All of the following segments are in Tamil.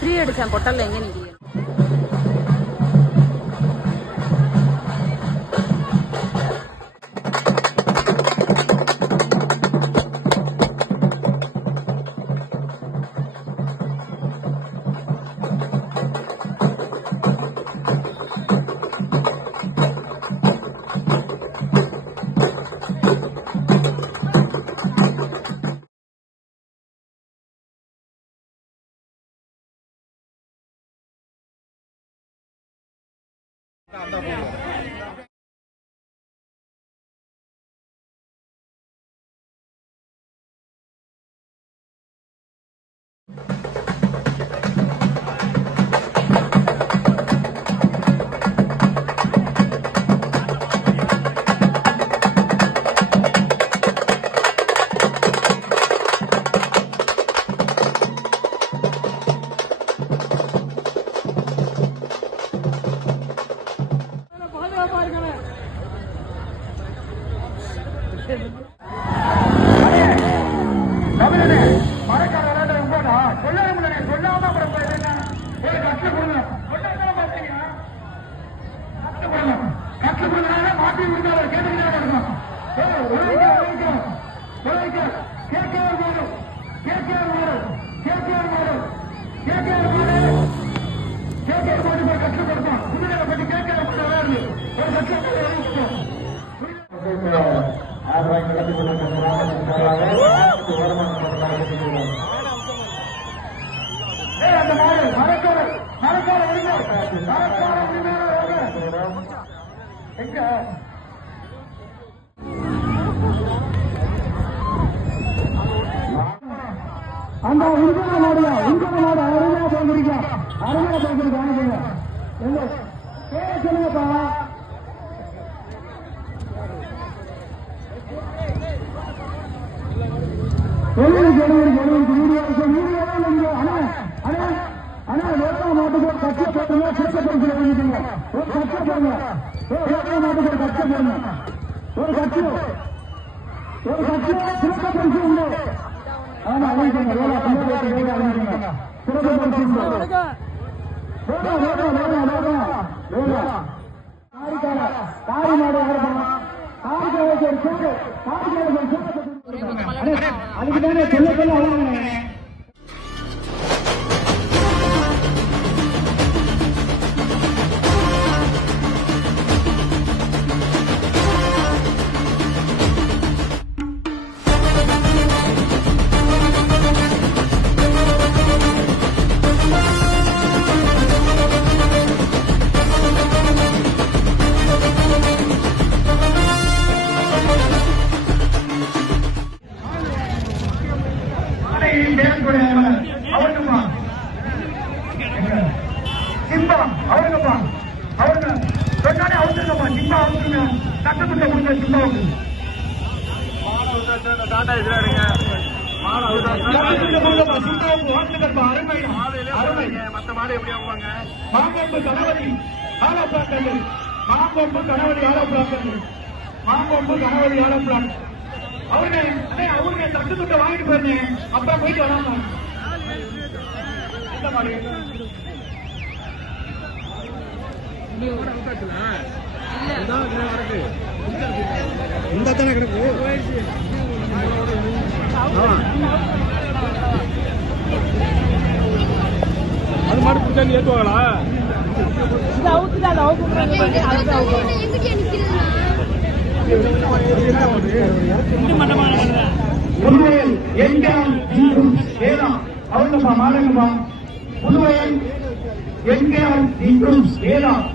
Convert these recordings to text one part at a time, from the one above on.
ஃப்ரீ அடிச்சேன் பொட்டல்ல எங்க நிக்கிறீங்க? அந்த உண்மையான நாடு அருமையா போயிருக்கோம். அருமையா போயிருக்காங்க. எங்க சொல்லுங்கப்பா. மாட்டுக்கு கட்சி போட்டுங்க, சிறப்பு பரிசு எழுதிக்கங்க. ஒரு கட்சி போடுங்க, மாட்டுக்கு ஒரு கட்சி போடுங்க. ஒரு கட்சி சிறப்பு பரிசு உண்டு. ஆமா அறிவிக்கங்க. சிறப்பு பரிசு உண்டு. காரி மாடு அதுக்கு தானே சொல்ல அவங்க அவருங்க தட்டு துட்ட வாங்கிட்டு போயிருந்தேன். அப்புறம் போயிட்டு வராம இந்த தானே கிடக்கு. அது மாதிரி பிடிச்சா ஏற்றுவாங்களா? புதுவையில் எங்காம் இன்றும் ஏலாம் அவங்கப்பா மாறுங்கப்பா. புதுவையில் எங்காம் இன்றும் ஏலாம்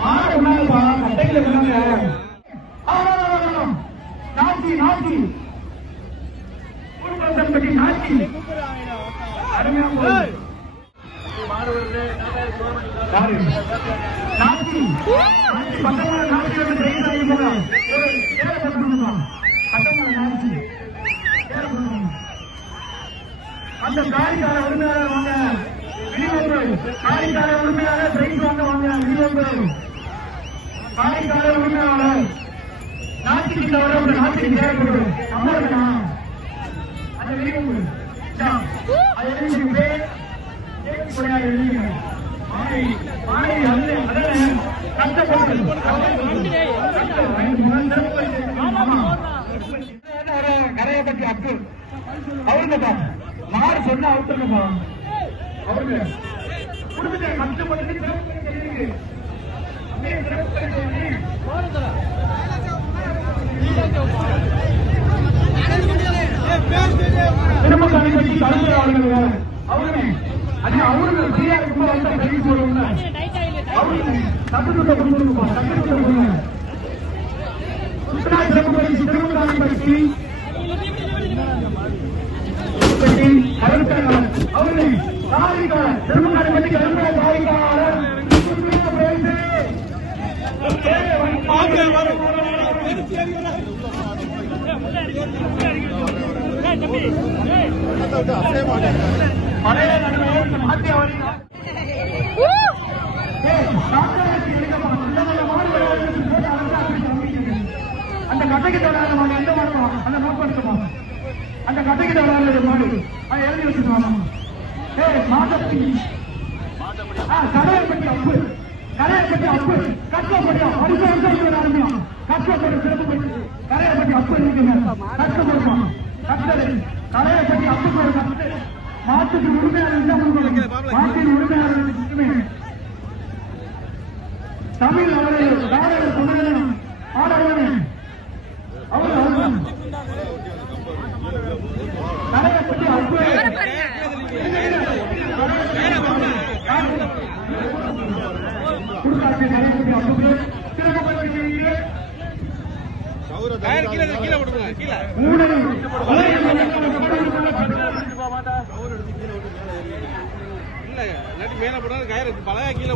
மாறுங்கப்பா. கட்டையில சொன்னாங்க நாட்டி நாட்டி பற்றி நாட்டி அருமையா நாட்டி பத்தொன்பது நாட்டி அந்த காரிக்கார உரிமையாளர் வாங்க காரிக்கார உரிமையாளர் பிரைஸ் வாங்க விநியோகம் காரிக்கார உரிமையாளர் நாட்டுக்கு வர ஒரு நாட்டுக்கு தேவைப்படும் அமர்தான் அந்த விநியோகம் வெளிப்படையாக எழுதிங்க. கரையப்பட்டி அப்துல் அவருங்கப்பா மாறு சொன்ன அவுட்டுங்கப்பா அவருங்க குடும்பத்தை கஷ்டப்பட்டு திருமணி பற்றி தலைவர் அவர்கள் அவருமே அவருக்கு ஃப்ரீயா இருக்கும் வந்த கல்வி சொல்லுங்க அவருக்கு சட்டத்தை கொடுத்துருப்பா சட்டத்தை கொடுங்க திருமணி பற்றி அவருமே சாதிக்காரர் திருமணி பற்றி சாதிக்காரர் பழைய நடுவர் மாற்றி அந்த கட்டைக்கு தவறான மாடு எந்த மாடுமா அந்த நோக்கமா அந்த கட்டைக்கு தவறான மாடு அதை எழுதி வச்சுக்கோமா மாட்டப்பட்டி கடையப்பட்டி அப்பு கடையப்பட்டி அப்பு கஷ்டப்பட்டியா வருஷம் ஆரம்பியும் கஷ்டப்பட்டு சிறப்பு கடையப்பட்டி அப்பு இருக்குங்க கஷ்டப்படுமா கஷ்டது கடையப்பட்டி அப்புக்கு ஒரு கஷ்ட மாட்டுக்கு உரிமையாளர் மாட்டின் உரிமையாளர் தமிழ் அவர்கள் சொன்னதும் ஆடவனே அவர் கடையப்பட்டி அப்பு மேல போட கயிறு பழைய கீழே